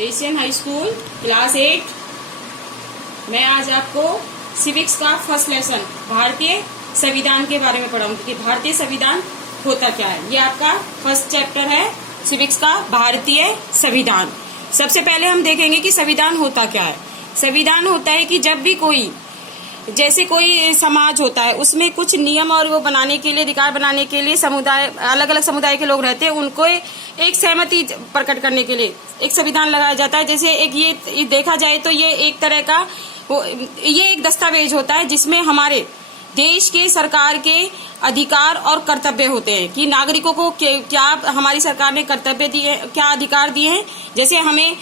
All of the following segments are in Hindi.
Asian high school class 8। मैं आज आपको सिविक्स का फर्स्ट लेसन भारतीय संविधान के बारे में पढ़ाऊंगी कि भारतीय संविधान होता क्या है। ये आपका फर्स्ट चैप्टर है सिविक्स का, भारतीय संविधान। सबसे पहले हम देखेंगे कि संविधान होता क्या है। संविधान होता है कि जब भी कोई समाज होता है उसमें कुछ नियम और वो बनाने के लिए, अधिकार बनाने के लिए समुदाय, अलग अलग समुदाय के लोग रहते हैं, उनको एक सहमति प्रकट करने के लिए एक संविधान लगाया जाता है। जैसे एक ये देखा जाए तो ये एक तरह का ये एक दस्तावेज होता है जिसमें हमारे देश के सरकार के अधिकार और कर्तव्य होते हैं कि नागरिकों को क्या हमारी सरकार ने कर्तव्य दिए, क्या अधिकार दिए हैं। जैसे हमें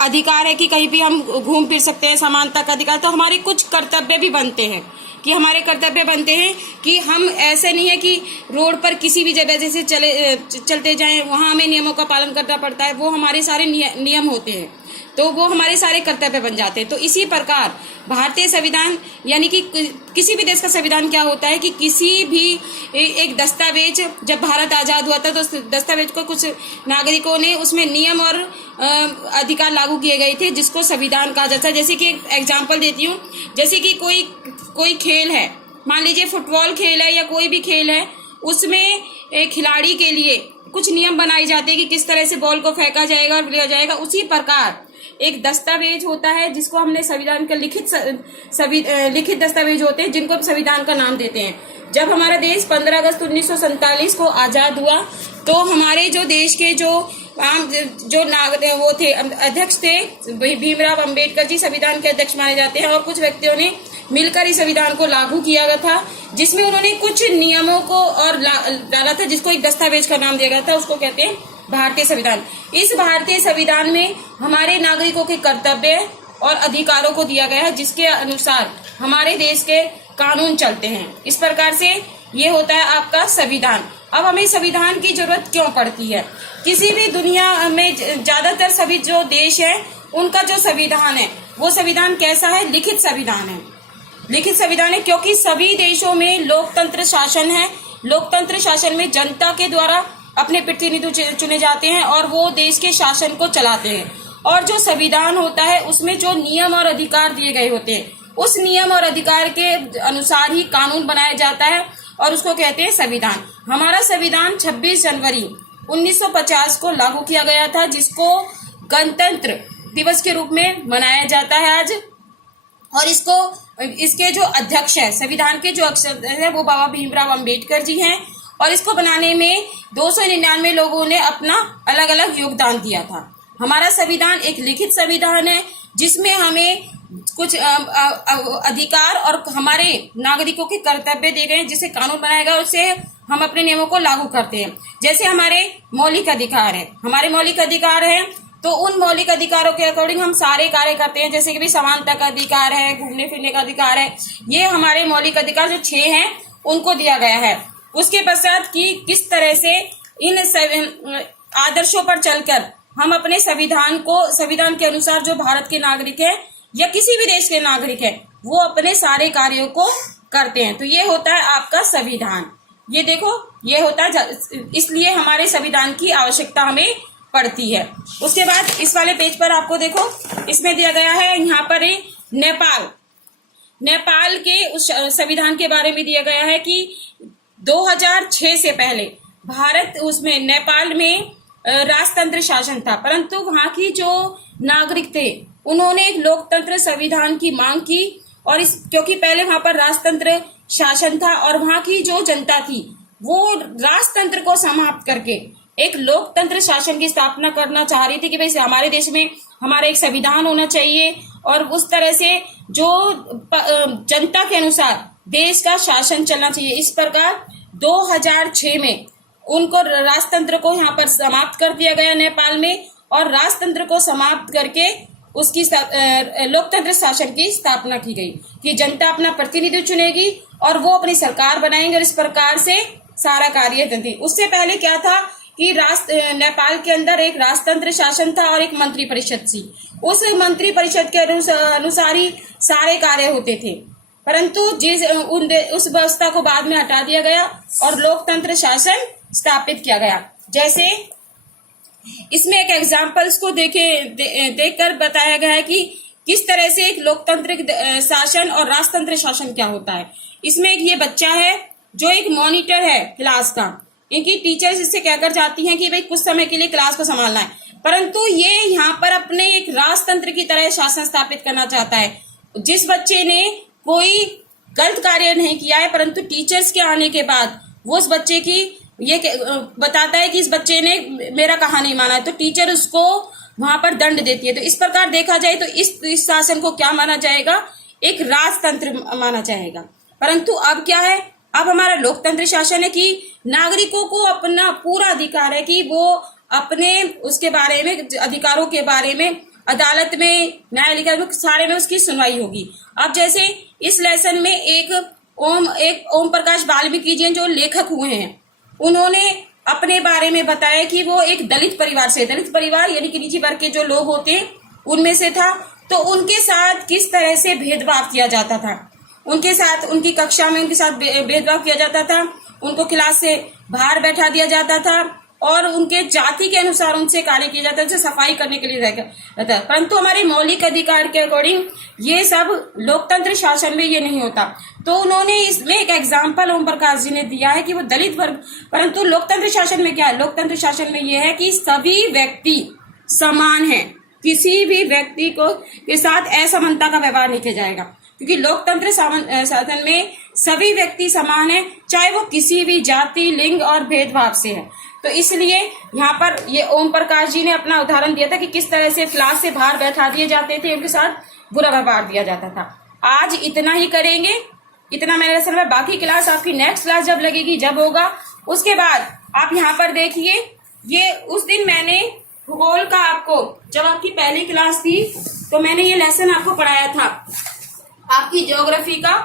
अधिकार है कि कहीं भी हम घूम फिर सकते हैं, समानता का अधिकार, तो हमारे कुछ कर्तव्य भी बनते हैं कि हमारे कर्तव्य बनते हैं कि हम ऐसे नहीं है कि रोड पर किसी भी जगह जैसे चलते जाएं, वहां हमें नियमों का पालन करना पड़ता है। वो हमारे सारे नियम होते हैं, तो वो हमारे सारे कर्तव्य बन जाते हैं। तो इसी प्रकार भारतीय संविधान यानी कि किसी भी देश का संविधान क्या होता है कि किसी भी एक दस्तावेज, जब भारत आजाद हुआ था तो उस दस्तावेज को कुछ नागरिकों ने उसमें नियम और अधिकार लागू किए गए थे जिसको संविधान कहा जाता है। जैसे कि एक एग्जांपल देती हूँ, जैसे कि कोई खेल है, मान लीजिए फुटबॉल खेल है या कोई भी खेल है, उसमें खिलाड़ी के लिए कुछ नियम बनाए जाते हैं कि किस तरह से बॉल को फेंका जाएगा और लिया जाएगा। उसी प्रकार एक दस्तावेज होता है जिसको हमने संविधान का लिखित दस्तावेज होते हैं जिनको हम संविधान का नाम देते हैं। जब हमारा देश 15 अगस्त 1947 को आजाद हुआ तो हमारे जो देश के जो वो थे अध्यक्ष थे, भीमराव अंबेडकर जी संविधान के अध्यक्ष माने जाते हैं, और कुछ व्यक्तियों ने मिलकर इस संविधान को लागू किया गया था जिसमें उन्होंने कुछ नियमों को और डाला था जिसको एक दस्तावेज का नाम दिया गया था, उसको कहते हैं भारतीय संविधान। इस भारतीय संविधान में हमारे नागरिकों के कर्तव्य और अधिकारों को दिया गया है जिसके अनुसार हमारे देश के कानून चलते हैं। इस प्रकार से ये होता है आपका संविधान। अब हमें संविधान की जरूरत क्यों पड़ती है? किसी भी दुनिया में ज्यादातर सभी जो देश है उनका जो संविधान है वो संविधान कैसा है? लिखित संविधान है। लिखित संविधान है क्योंकि सभी देशों में लोकतंत्र शासन है। लोकतंत्र शासन में जनता के द्वारा अपने प्रतिनिधि चुने जाते हैं और वो देश के शासन को चलाते हैं। और जो संविधान होता है उसमें जो नियम और अधिकार दिए गए होते हैं उस नियम और अधिकार के अनुसार ही कानून बनाया जाता है और उसको कहते हैं संविधान। हमारा संविधान 26 जनवरी 1950 को लागू किया गया था जिसको गणतंत्र दिवस के रूप में मनाया जाता है आज। और इसके जो अध्यक्ष है, संविधान के जो अध्यक्ष है वो बाबा भीमराव अंबेडकर जी हैं और इसको बनाने में 299 लोगों ने अपना अलग अलग योगदान दिया था। हमारा संविधान एक लिखित संविधान है जिसमें हमें कुछ अधिकार और हमारे नागरिकों के कर्तव्य दिए गए हैं जिसे कानून बनाया गया, उससे हम अपने नियमों को लागू करते हैं। जैसे हमारे मौलिक अधिकार है, हमारे मौलिक अधिकार है तो उन मौलिक अधिकारों के अकॉर्डिंग हम सारे कार्य करते हैं। जैसे कि भी समानता का अधिकार है, घूमने फिरने का अधिकार है, ये हमारे मौलिक अधिकार जो 6 हैं उनको दिया गया है। उसके पश्चात कि किस तरह से इन आदर्शों पर चलकर हम अपने संविधान के अनुसार जो भारत के नागरिक है या किसी भी देश के नागरिक है वो अपने सारे कार्यों को करते हैं। तो ये होता है आपका संविधान। ये देखो, ये होता है, इसलिए हमारे संविधान की आवश्यकता हमें पड़ती है। उसके बाद इस वाले पेज पर आपको देखो, इसमें दिया गया है यहाँ पर नेपाल के उस संविधान के बारे में दिया गया है कि 2006 से पहले भारत उसमें नेपाल में राजतंत्र शासन था, परंतु वहां की जो नागरिक थे उन्होंने एक लोकतंत्र संविधान की मांग की और क्योंकि पहले वहां पर राजतंत्र शासन था और वहां की जो जनता थी वो राजतंत्र को समाप्त करके एक लोकतंत्र शासन की स्थापना करना चाह रही थी कि भाई हमारे देश में हमारा एक संविधान होना चाहिए और उस तरह से जो जनता के अनुसार देश का शासन चलना चाहिए। इस प्रकार 2006 में उनको राजतंत्र को यहाँ पर समाप्त कर दिया गया नेपाल में, और राजतंत्र को समाप्त करके उसकी लोकतंत्र शासन की स्थापना की गई कि जनता अपना प्रतिनिधि चुनेगी और वो अपनी सरकार बनाएंगे और इस प्रकार से सारा कार्य करती। उससे पहले क्या था कि नेपाल के अंदर एक राजतंत्र शासन था और एक मंत्री परिषद थी। उस मंत्री परिषद के अनुसार ही सारे कार्य होते थे, परंतु उस व्यवस्था को बाद में हटा दिया गया और लोकतंत्र शासन स्थापित किया गया। जैसे इसमें एक एग्जाम्पल्स को देखकर बताया गया है कि किस तरह से एक लोकतांत्रिक शासन और राजतंत्र शासन क्या होता है। इसमें एक ये बच्चा है जो एक मॉनिटर है क्लास का। इनकी टीचर्स इससे कहकर जाती हैं कि भाई कुछ समय के लिए क्लास को संभालना है, परंतु ये यहाँ पर अपने एक राजतंत्र की तरह शासन स्थापित करना चाहता है। जिस बच्चे ने कोई गलत कार्य नहीं किया है, परंतु टीचर्स के आने के बाद वो उस बच्चे की ये बताता है कि इस बच्चे ने मेरा कहा नहीं माना है, तो टीचर उसको वहां पर दंड देती है। तो इस प्रकार देखा जाए तो इस शासन को क्या माना जाएगा, एक राजतंत्र माना जाएगा। परंतु अब क्या है, अब हमारा लोकतंत्र शासन है कि नागरिकों को अपना पूरा अधिकार है कि वो अपने उसके बारे में, अधिकारों के बारे में अदालत में, न्यायालय में, सारे में उसकी सुनवाई होगी। अब जैसे इस लेसन में एक ओम प्रकाश वाल्मीकि जी जो लेखक हुए हैं, उन्होंने अपने बारे में बताया कि वो एक दलित परिवार यानी कि नीचे वर्ग के जो लोग होते हैं उनमें से था। तो उनके साथ किस तरह से भेदभाव किया जाता था, उनके साथ उनकी कक्षा में उनके साथ भेदभाव किया जाता था, उनको क्लास से बाहर बैठा दिया जाता था और उनके जाति के अनुसार उनसे कार्य किया जाता है, सफाई करने के लिए रहता है। परंतु हमारे मौलिक अधिकार के अकॉर्डिंग ये सब लोकतंत्र शासन में ये नहीं होता। तो उन्होंने इसमें एक एग्जाम्पल ओम प्रकाश जी ने दिया है कि वो दलित वर्ग, परंतु लोकतंत्र शासन में क्या है, लोकतंत्र शासन में ये है कि सभी व्यक्ति समान है, किसी भी व्यक्ति के साथ असमानता का व्यवहार नहीं किया जाएगा, क्योंकि लोकतंत्र शासन में सभी व्यक्ति समान है, चाहे वो किसी भी जाति, लिंग और भेदभाव से है। तो इसलिए यहाँ पर ये ओम प्रकाश जी ने अपना उदाहरण दिया था कि किस तरह से क्लास से बाहर बैठा दिए जाते थे, उनके साथ बुरा व्यवहार दिया जाता था। आज इतना ही करेंगे, इतना मेरे लेसन में। बाकी क्लास आपकी नेक्स्ट क्लास जब लगेगी, जब होगा, उसके बाद आप यहाँ पर देखिए, ये उस दिन मैंने भूगोल का आपको, जब आपकी पहली क्लास थी तो मैंने ये लेसन आपको पढ़ाया था, आपकी ज्योग्राफी का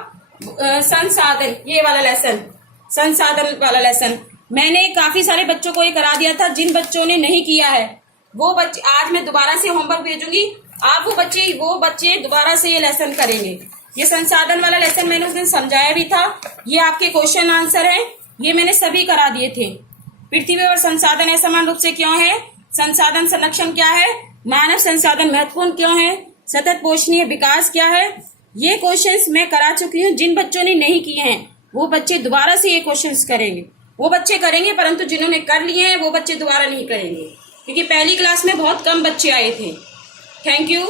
संसाधन, ये वाला लेसन, संसाधन वाला लेसन मैंने काफी सारे बच्चों को ये करा दिया था। जिन बच्चों ने नहीं किया है वो बच्चे, आज मैं दोबारा से होमवर्क भेजूंगी, आप वो बच्चे दोबारा से ये लेसन करेंगे। ये संसाधन वाला लेसन मैंने उस दिन समझाया भी था, ये आपके क्वेश्चन आंसर है, ये मैंने सभी करा दिए थे। पृथ्वी पर संसाधन असमान रूप से क्यों है, संसाधन संरक्षण क्या है, मानव संसाधन महत्वपूर्ण क्यों है, सतत पोषणीय विकास क्या है, ये क्वेश्चंस मैं करा चुकी हूँ। जिन बच्चों ने नहीं किए हैं वो बच्चे दोबारा से ये क्वेश्चंस करेंगे, वो बच्चे करेंगे, परंतु जिन्होंने कर लिए हैं वो बच्चे दोबारा नहीं करेंगे, क्योंकि पहली क्लास में बहुत कम बच्चे आए थे। Thank you.